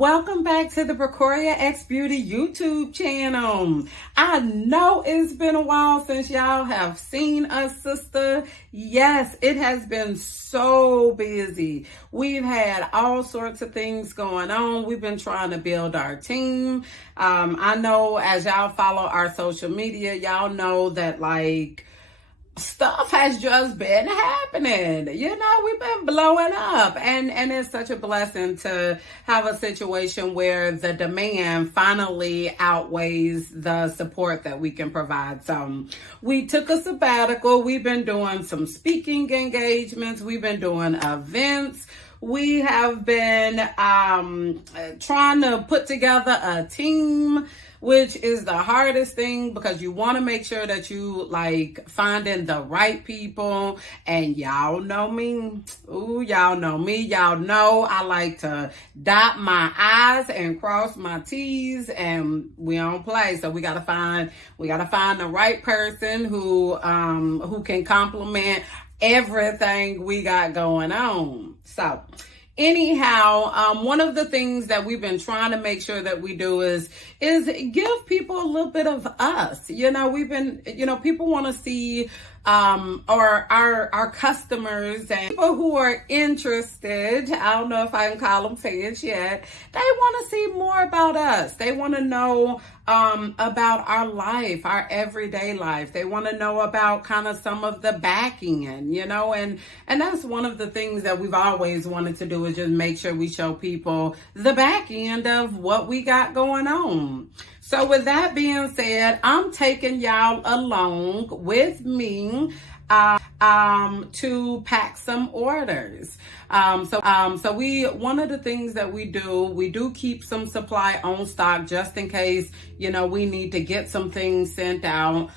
Welcome back to the Bracorriah X Beauty YouTube channel. I know it's been a while since y'all have seen us, sister. Yes, it has been so busy. We've had all sorts of things going on. We've been trying to build our team. I know as y'all follow our social media, y'all know that stuff has just been happening. We've been blowing up, and it's such a blessing to have a situation where the demand finally outweighs the support that we can provide. So we took a sabbatical. We've been doing some speaking engagements. We've been doing events. We have been trying to put together a team, which is the hardest thing because you want to make sure that you finding the right people. And y'all know me. Ooh, y'all know me. Y'all know I like to dot my I's and cross my T's, and we don't play. So we gotta find the right person who can complement everything we got going on. So anyhow, one of the things that we've been trying to make sure that we do is give people a little bit of us. People want to see or our customers and people who are interested, I don't know if I can call them fans yet, they want to see more about us. They want to know about our life, our everyday life. They want to know about kind of some of the back end, and that's one of the things that we've always wanted to do, is just make sure we show people the back end of what we got going on. So with that being said, I'm taking y'all along with me to pack some orders. So one of the things that we do keep some supply on stock just in case, we need to get some things sent out.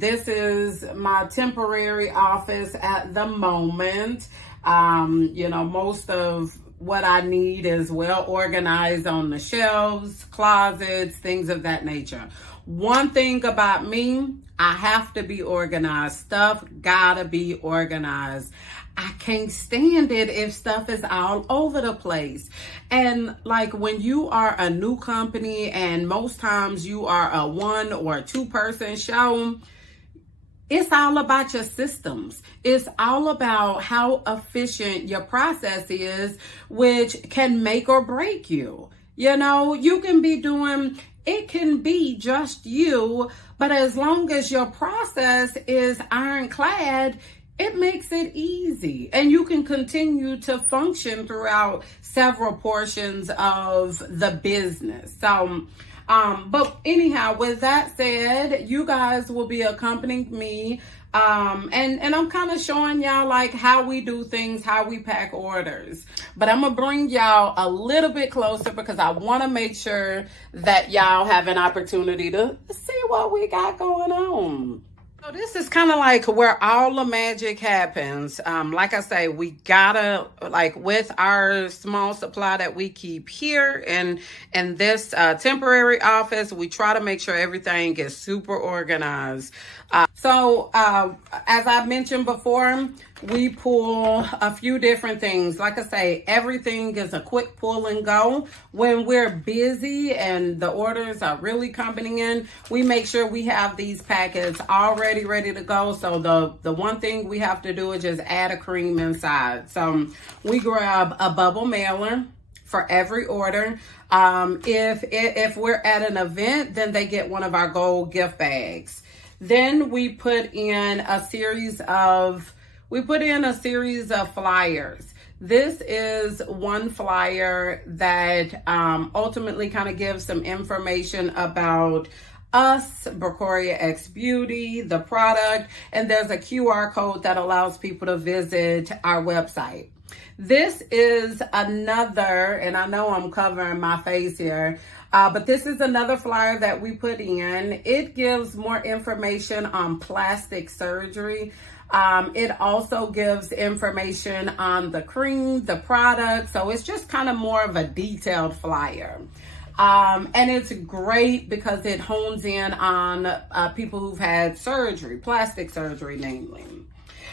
This is my temporary office at the moment. Most of what I need is well organized on the shelves, closets, things of that nature. One thing about me, I have to be organized. Stuff gotta be organized. I can't stand it if stuff is all over the place. And when you are a new company and most times you are a 1 or 2 person show, it's all about your systems. It's all about how efficient your process is, which can make or break you. You can be doing, it can be just you, but as long as your process is ironclad, it makes it easy and you can continue to function throughout several portions of the business. So, but anyhow, with that said, you guys will be accompanying me. And I'm kind of showing y'all how we do things, how we pack orders. But I'm gonna bring y'all a little bit closer because I want to make sure that y'all have an opportunity to see what we got going on. So this is kind of where all the magic happens. Like I say, we gotta, with our small supply that we keep here and in this temporary office, we try to make sure everything is super organized. So as I mentioned before, we pull a few different things. Like I say, everything is a quick pull and go. When we're busy and the orders are really coming in, we make sure we have these packets already ready to go. So the one thing we have to do is just add a cream inside. So we grab a bubble mailer for every order. If we're at an event, then they get one of our gold gift bags. Then we put in a series of flyers. This is one flyer that ultimately kind of gives some information about us, Bracorriah X Beauty, the product, and there's a QR code that allows people to visit our website. This is another, and I know I'm covering my face here, but this is another flyer that we put in. It gives more information on plastic surgery. It also gives information on the cream, the product. So it's just kind of more of a detailed flyer. And it's great because it hones in on people who've had surgery, plastic surgery namely.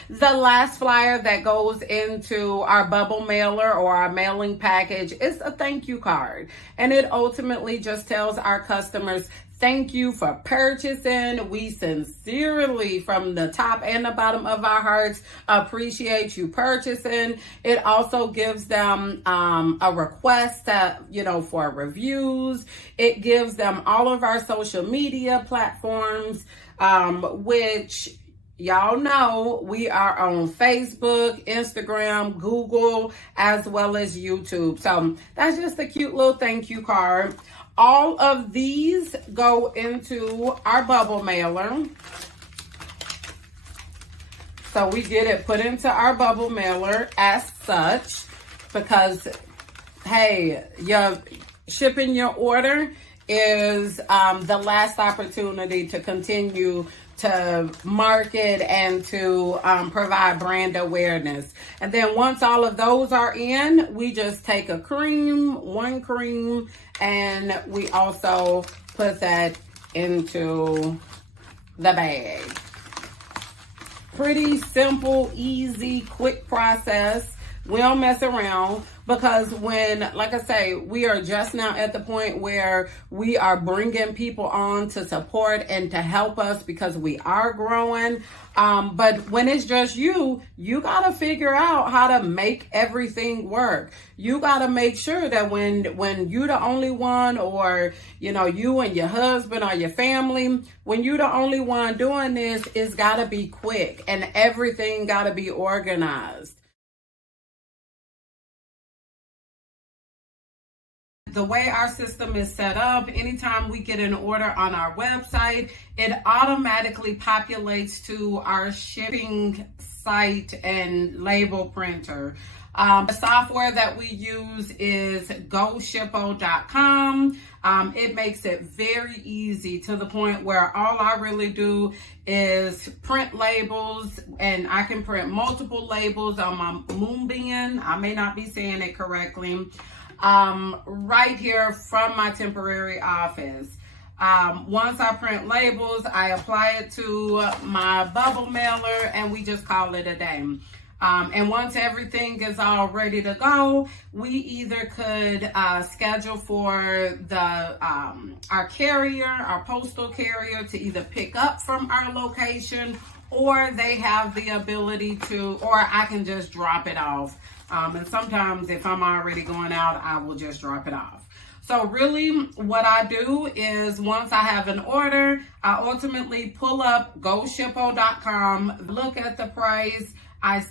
The last flyer that goes into our bubble mailer or our mailing package is a thank you card. And it ultimately just tells our customers, thank you for purchasing. We sincerely, from the top and the bottom of our hearts, appreciate you purchasing. It also gives them a request for reviews. It gives them all of our social media platforms, which y'all know we are on Facebook, Instagram, Google, as well as YouTube. So that's just a cute little thank you card. All of these go into our bubble mailer. So we get it put into our bubble mailer as such because, hey, shipping your order is the last opportunity to continue to market and to provide brand awareness. And then once all of those are in, we just take one cream, and we also put that into the bag. Pretty simple, easy, quick process. We don't mess around because like I say, we are just now at the point where we are bringing people on to support and to help us because we are growing. But when it's just you got to figure out how to make everything work. You got to make sure that when you're the only one, or, you and your husband or your family, when you're the only one doing this, it's got to be quick and everything got to be organized. The way our system is set up, anytime we get an order on our website, it automatically populates to our shipping site and label printer. The software that we use is GoShippo.com. It makes it very easy to the point where all I really do is print labels, and I can print multiple labels on my Moonbeam. I may not be saying it correctly. Right here from my temporary office. Once I print labels, I apply it to my bubble mailer, and we just call it a day. And once everything is all ready to go, we either could schedule for our carrier, our postal carrier, to either pick up from our location, or they have the ability to, or I can just drop it off. And sometimes if I'm already going out, I will just drop it off. So really what I do is once I have an order, I ultimately pull up GoShippo.com, look at the price, I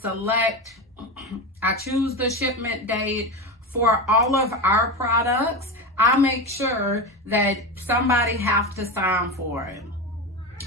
choose the shipment date for all of our products. I make sure that somebody have to sign for it.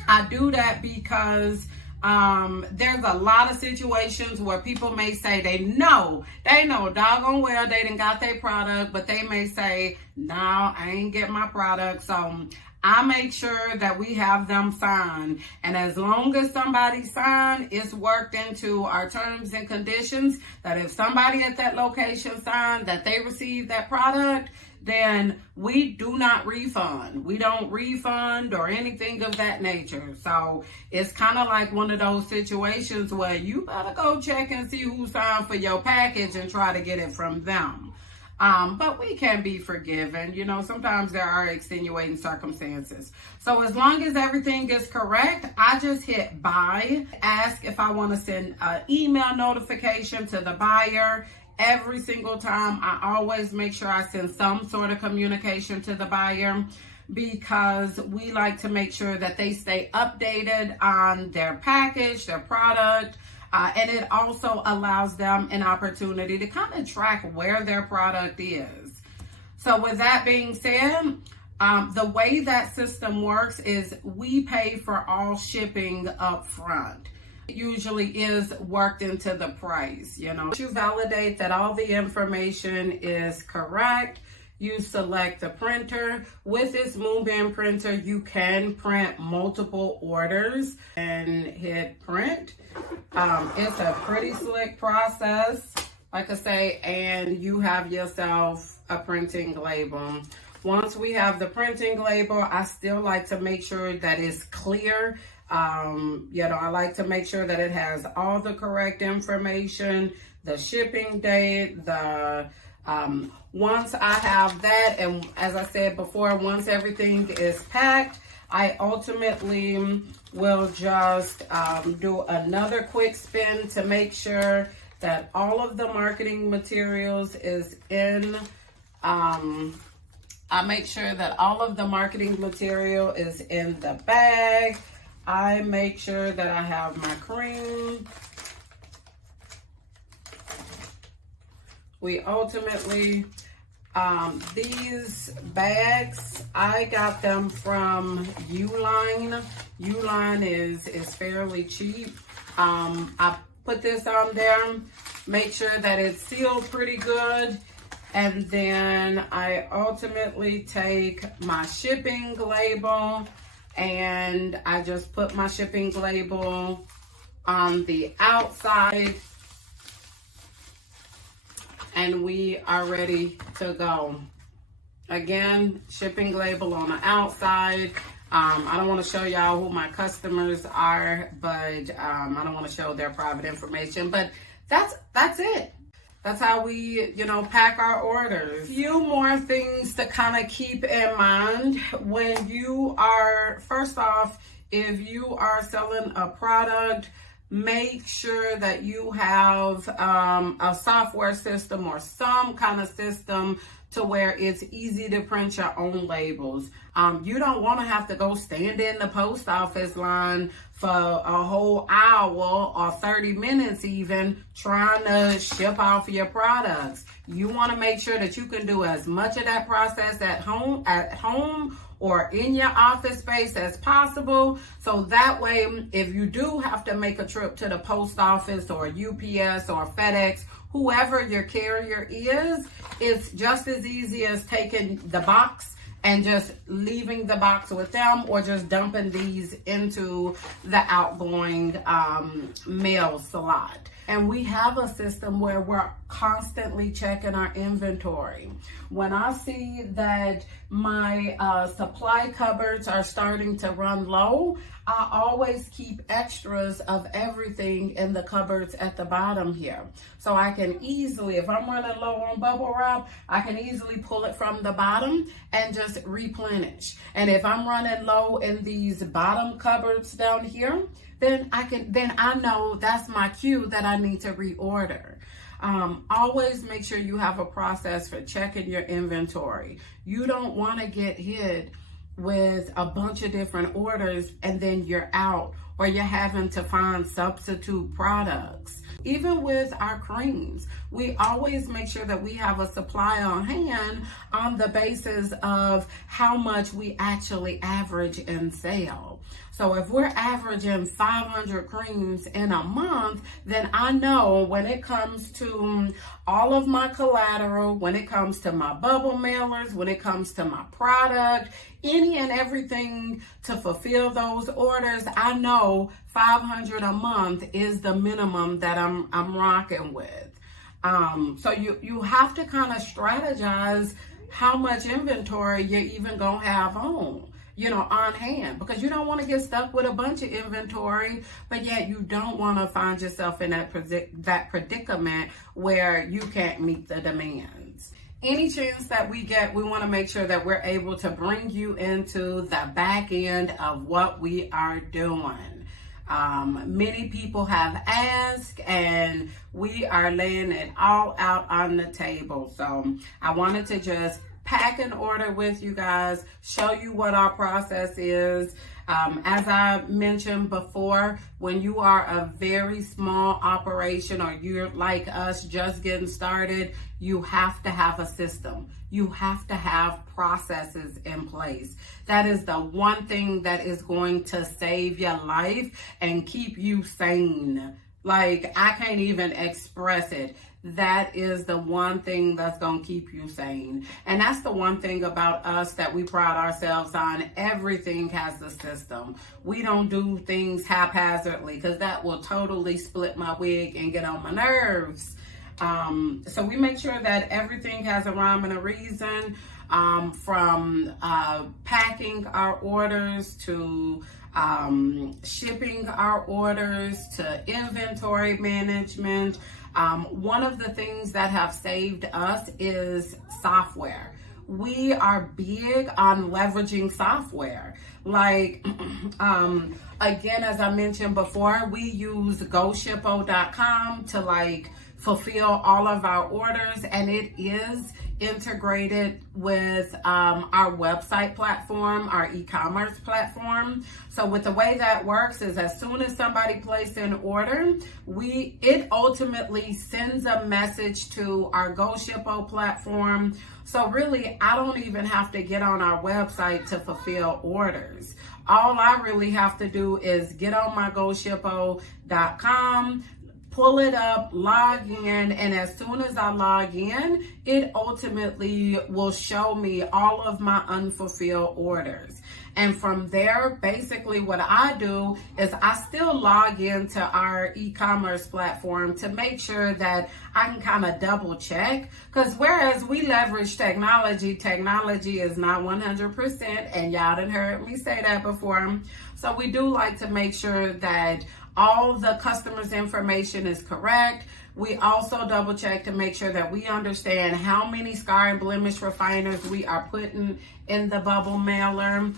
I do that because there's a lot of situations where people may say they know doggone well they done got their product, but they may say, no, I ain't get my product. So I make sure that we have them sign. And as long as somebody sign, it's worked into our terms and conditions that if somebody at that location signed that they received that product, then we do not refund. We don't refund or anything of that nature. So it's kind of like one of those situations where you better go check and see who signed for your package and try to get it from them. But we can be forgiven. Sometimes there are extenuating circumstances. So as long as everything is correct, I just hit buy, ask if I want to send an email notification to the buyer. Every single time, I always make sure I send some sort of communication to the buyer because we like to make sure that they stay updated on their package, their product, and it also allows them an opportunity to kind of track where their product is. So with that being said, the way that system works is we pay for all shipping up front. Usually is worked into the price. You validate that all the information is correct. You select the printer. With this Moonbeam printer, you can print multiple orders and hit print. It's a pretty slick process, like I say, and you have yourself a printing label. Once we have the printing label, I still like to make sure that it's clear You know, I like to make sure that it has all the correct information, the shipping date, the once I have that, and as I said before, once everything is packed, I ultimately will just do another quick spin to make sure that all of the marketing materials is in. I make sure that all of the marketing material is in the bag. I make sure that I have my cream. We ultimately, these bags, I got them from Uline. Uline is fairly cheap. I put this on there, make sure that it's sealed pretty good. And then I ultimately take my shipping label and I just put my shipping label on the outside, and we are ready to go. Again, shipping label on the outside. I don't want to show y'all who my customers are, but I don't want to show their private information, but that's it. That's how we, you know, pack our orders. A few more things to kind of keep in mind when you are, first off, if you are selling a product, make sure that you have a software system or some kind of system to where it's easy to print your own labels. You don't want to have to go stand in the post office line for a whole hour or 30 minutes even trying to ship off your products. You want to make sure that you can do as much of that process at home or in your office space as possible. So that way, if you do have to make a trip to the post office or UPS or FedEx, whoever your carrier is, it's just as easy as taking the box and just leaving the box with them, or just dumping these into the outgoing mail slot. And we have a system where we're constantly checking our inventory. When I see that my supply cupboards are starting to run low, I always keep extras of everything in the cupboards at the bottom here. So I can easily, if I'm running low on bubble wrap, I can easily pull it from the bottom and just replenish. And if I'm running low in these bottom cupboards down here, then I know that's my cue that I need to reorder. Always make sure you have a process for checking your inventory. You don't want to get hit with a bunch of different orders and then you're out, or you're having to find substitute products. Even with our creams, we always make sure that we have a supply on hand on the basis of how much we actually average and sell. So if we're averaging 500 creams in a month, then I know when it comes to all of my collateral, when it comes to my bubble mailers, when it comes to my product, any and everything to fulfill those orders, I know 500 a month is the minimum that I'm rocking with. So you have to kind of strategize how much inventory you're even gonna have on hand, because you don't want to get stuck with a bunch of inventory, but yet you don't want to find yourself in that predicament where you can't meet the demands. Any chance that we get, we want to make sure that we're able to bring you into the back end of what we are doing. Many people have asked, and we are laying it all out on the table. So I wanted to just pack an order with you guys, show you what our process is. As I mentioned before, when you are a very small operation or you're like us just getting started, you have to have a system. You have to have processes in place. That is the one thing that is going to save your life and keep you sane. Like, I can't even express it. That is the one thing that's going to keep you sane. And that's the one thing about us that we pride ourselves on. Everything has a system. We don't do things haphazardly, because that will totally split my wig and get on my nerves. So we make sure that everything has a rhyme and a reason, from packing our orders to shipping our orders to inventory management. One of the things that have saved us is software. We are big on leveraging software. Like, again, as I mentioned before, we use GoShippo.com to like fulfill all of our orders, and it is integrated with our website platform, our e-commerce platform. So with the way that works is as soon as somebody places an order, it ultimately sends a message to our GoShippo platform. So really, I don't even have to get on our website to fulfill orders. All I really have to do is get on my GoShippo.com, pull it up, log in, and as soon as I log in, it ultimately will show me all of my unfulfilled orders. And from there, basically what I do is I still log into our e-commerce platform to make sure that I can kind of double check. Because whereas we leverage technology is not 100%, and y'all done heard me say that before. So we do like to make sure that all the customer's information is correct. We also double check to make sure that we understand how many scar and blemish refiners we are putting in the bubble mailer.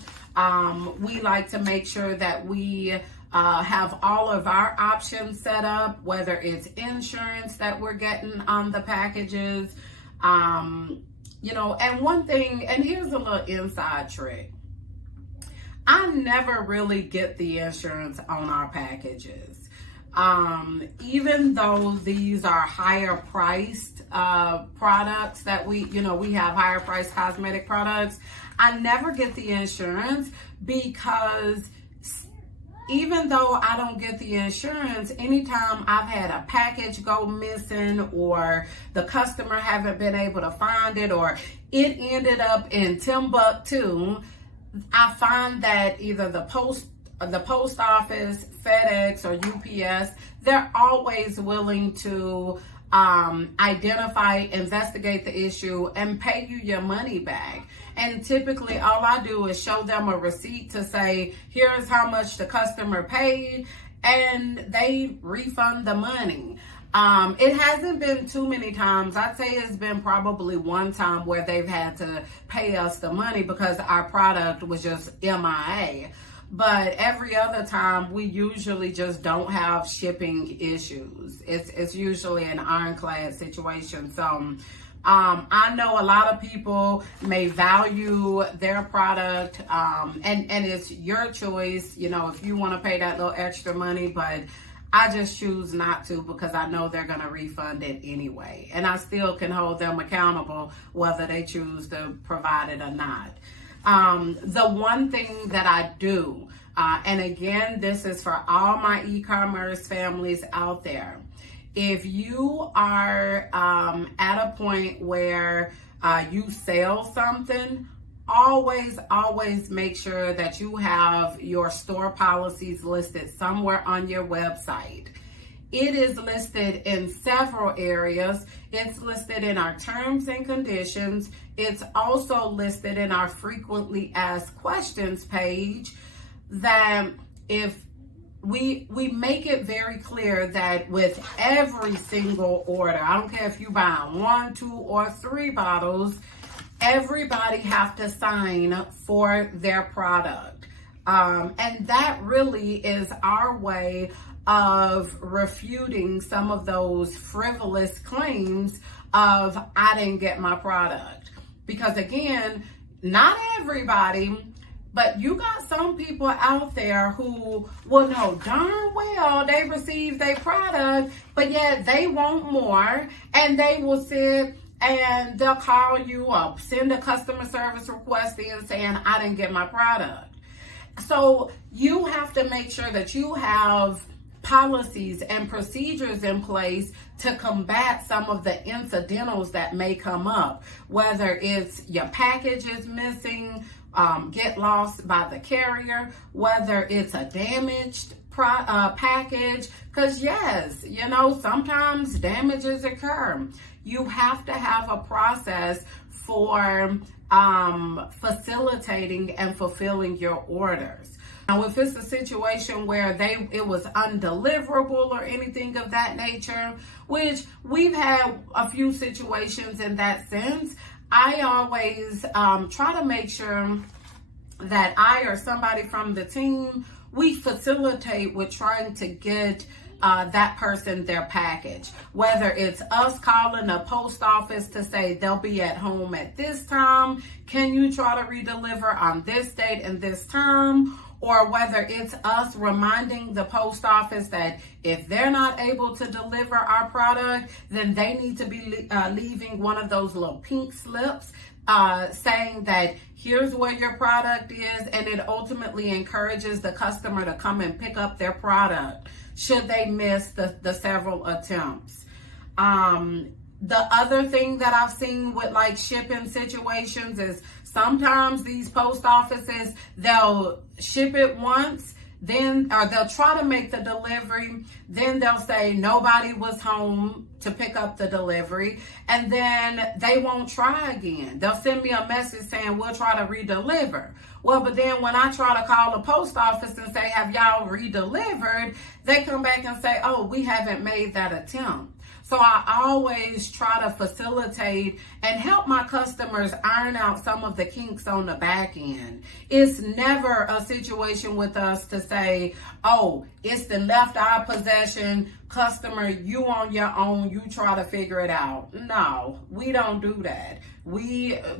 We like to make sure that we have all of our options set up, whether it's insurance that we're getting on the packages. And one thing, and here's a little inside trick. I never really get the insurance on our packages. Even though these are higher priced products that we have higher priced cosmetic products, I never get the insurance because even though I don't get the insurance, anytime I've had a package go missing or the customer haven't been able to find it or it ended up in Timbuktu, I find that either the post office, FedEx, or UPS, they're always willing to identify, investigate the issue, and pay you your money back. And typically all I do is show them a receipt to say, here's how much the customer paid, and they refund the money. It hasn't been too many times. I'd say it's been probably one time where they've had to pay us the money because our product was just MIA. But every other time, we usually just don't have shipping issues. It's usually an ironclad situation. So I know a lot of people may value their product, and it's your choice, if you want to pay that little extra money, but I just choose not to because I know they're going to refund it anyway. And I still can hold them accountable whether they choose to provide it or not. The one thing that I do, and again, this is for all my e-commerce families out there. If you are at a point where you sell something, always make sure that you have your store policies listed somewhere on your website. It is listed in several areas. It's listed in our terms and conditions. It's also listed in our frequently asked questions page, that if we make it very clear that with every single order, I don't care if you buy 1, 2, or 3 bottles, everybody have to sign for their product. And that really is our way of refuting some of those frivolous claims of I didn't get my product. Because again, not everybody, but you got some people out there who will know darn well they received their product, but yet they want more, and they will sit and they'll call you or send a customer service request in saying, I didn't get my product. So you have to make sure that you have policies and procedures in place to combat some of the incidentals that may come up, whether it's your package is missing, get lost by the carrier, whether it's a damaged package, because yes, sometimes damages occur. You have to have a process for facilitating and fulfilling your orders. Now, if it's a situation where it was undeliverable or anything of that nature, which we've had a few situations in that sense, I always try to make sure that I or somebody from the team, we facilitate with trying to get that person their package. Whether it's us calling the post office to say they'll be at home at this time, can you try to redeliver on this date and this time? Or whether it's us reminding the post office that if they're not able to deliver our product, then they need to be leaving one of those little pink slips saying that here's where your product is, and it ultimately encourages the customer to come and pick up their product should they miss the several attempts. The other thing that I've seen with like shipping situations is sometimes these post offices, they'll ship it once, or they'll try to make the delivery, then they'll say nobody was home to pick up the delivery, and then they won't try again. They'll send me a message saying we'll try to redeliver. Well, but then when I try to call the post office and say, have y'all redelivered, they come back and say, oh, we haven't made that attempt. So I always try to facilitate and help my customers iron out some of the kinks on the back end. It's never a situation with us to say, oh, it's the left our possession, customer, you on your own, you try to figure it out. No, we don't do that.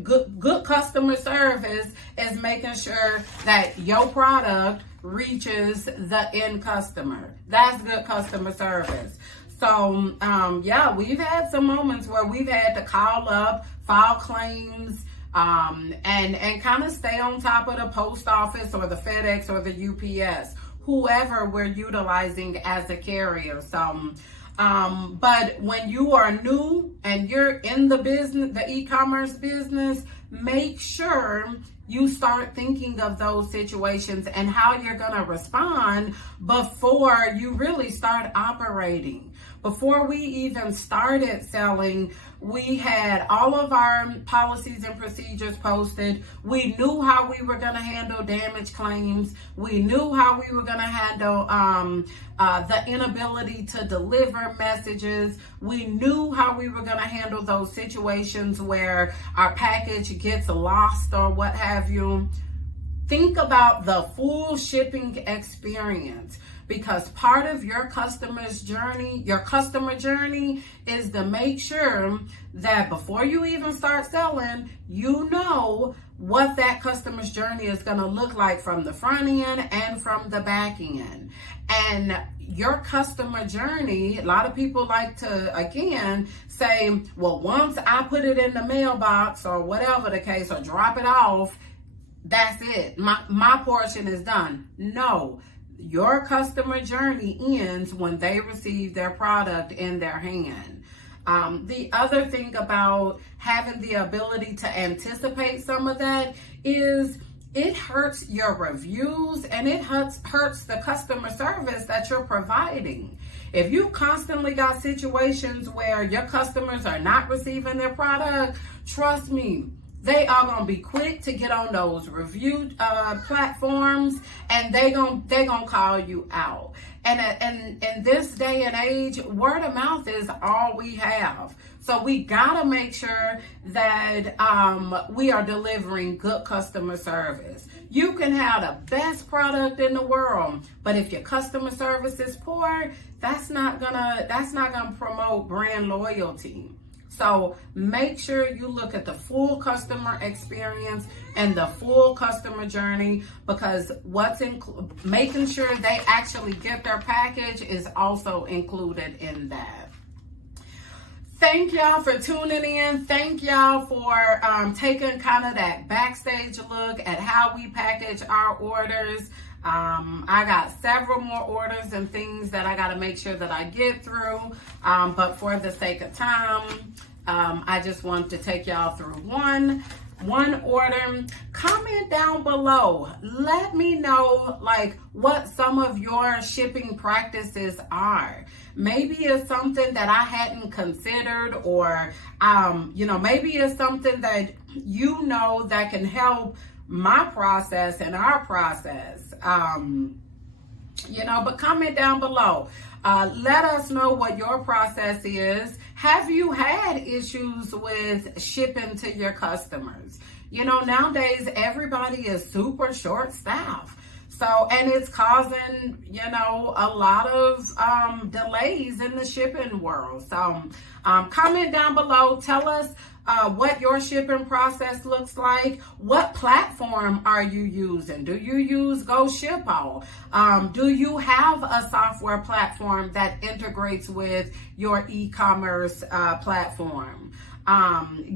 Good customer service is making sure that your product reaches the end customer. That's good customer service. So, yeah, we've had some moments where we've had to call up, file claims, and kind of stay on top of the post office or the FedEx or the UPS, whoever we're utilizing as a carrier. So, but when you are new and you're in the business, the e-commerce business, make sure you start thinking of those situations and how you're going to respond before you really start operating. Before we even started selling, we had all of our policies and procedures posted. We knew how we were going to handle damage claims. We knew how we were going to handle the inability to deliver messages. We knew how we were going to handle those situations where our package gets lost or what have you. Think about the full shipping experience, because part of your customer journey is to make sure that before you even start selling, you know what that customer's journey is going to look like from the front end and from the back end. And your customer journey, a lot of people like to, again, say, well, once I put it in the mailbox or whatever the case, or drop it off, that's it. My portion is done. No. Your customer journey ends when they receive their product in their hand. The other thing about having the ability to anticipate some of that is it hurts your reviews and it hurts the customer service that you're providing. If you constantly got situations where your customers are not receiving their product, trust me, they are gonna be quick to get on those review platforms, and they gonna call you out. And in this day and age, word of mouth is all we have. So we gotta make sure that we are delivering good customer service. You can have the best product in the world, but if your customer service is poor, that's not gonna promote brand loyalty. So make sure you look at the full customer experience and the full customer journey, because making sure they actually get their package is also included in that. Thank y'all for tuning in. Thank y'all for taking kind of that backstage look at how we package our orders. I got several more orders and things that I got to make sure that I get through. But for the sake of time, I just want to take y'all through one order. Comment down below. Let me know like what some of your shipping practices are. Maybe it's something that I hadn't considered, or maybe it's something that that can help my process and our process. But comment down below. Let us know what your process is. Have you had issues with shipping to your customers? Nowadays everybody is super short staffed. So, and it's causing, a lot of delays in the shipping world. So, comment down below. Tell us what your shipping process looks like. What platform are you using? Do you use GoShippo? Do you have a software platform that integrates with your e-commerce platform?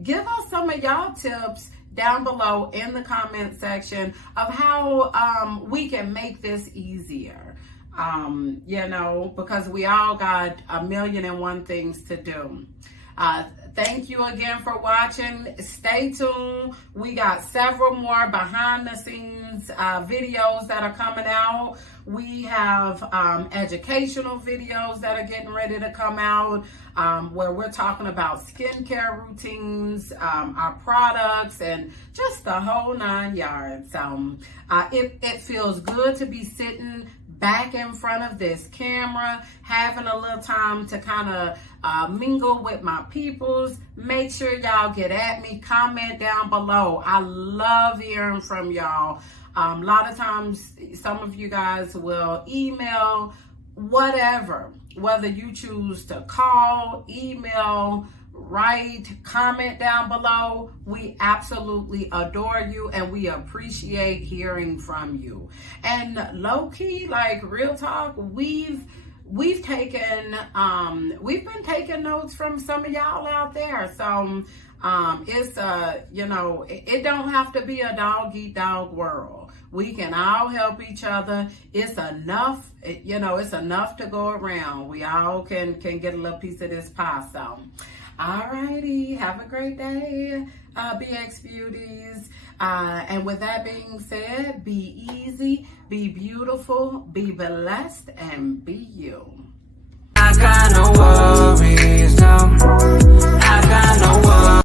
Give us some of y'all tips down below in the comment section of how we can make this easier. Because we all got 1,000,001 things to do. Thank you again for watching. Stay tuned. We got several more behind the scenes videos that are coming out. We have educational videos that are getting ready to come out, where we're talking about skincare routines, our products, and just the whole 9 yards. It feels good to be sitting back in front of this camera, having a little time to kind of mingle with my peoples. Make sure y'all get at me, comment down below. I love hearing from y'all. A lot of times, some of you guys will email, whatever, whether you choose to call, email, write, comment down below. We absolutely adore you and we appreciate hearing from you. And low key, like real talk, we've been taking notes from some of y'all out there. So it's it don't have to be a dog eat dog world. We can all help each other. It's enough, it's enough to go around. We all can get a little piece of this pie. So alrighty, have a great day, BX Beauties. And with that being said, be easy, be beautiful, be blessed, and be you. I got no worries, no. I got no